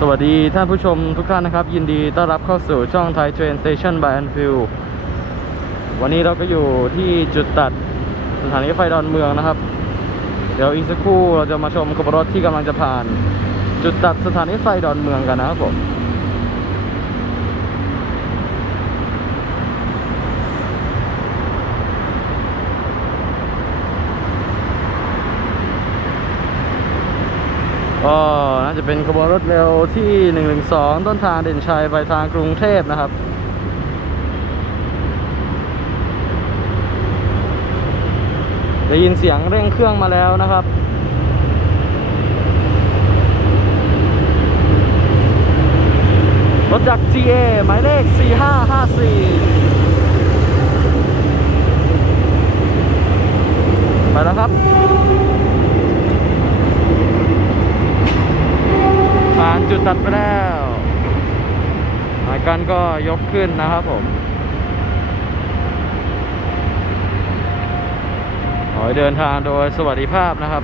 สวัสดีท่านผู้ชมทุกท่านนะครับ ยินดีต้อนรับเข้าสู่ช่องไทยเทรนสเตชันบายแอนฟิววันนี้เราก็อยู่ที่จุดตัดสถานีไฟดอนเมืองนะครับ เดี๋ยวอีกสักครู่เราจะมาชมขบวนรถที่กำลังจะผ่าน จุดตัดสถานีไฟดอนเมืองกันนะครับผม ก็น่าจะเป็นขบวนรถเร็วที่ 112 ต้นทางเด่นชัยไปทางกรุงเทพนะครับได้ยินเสียงเร่งเครื่องมาแล้วนะครับรถจาก TA หมายเลข 4554 ไปแล้วครับานจุดตัดไปแล้วหมายกันก็ยกขึ้นนะครับผมขอเดินทางโดยสวัสดิภาพนะครับ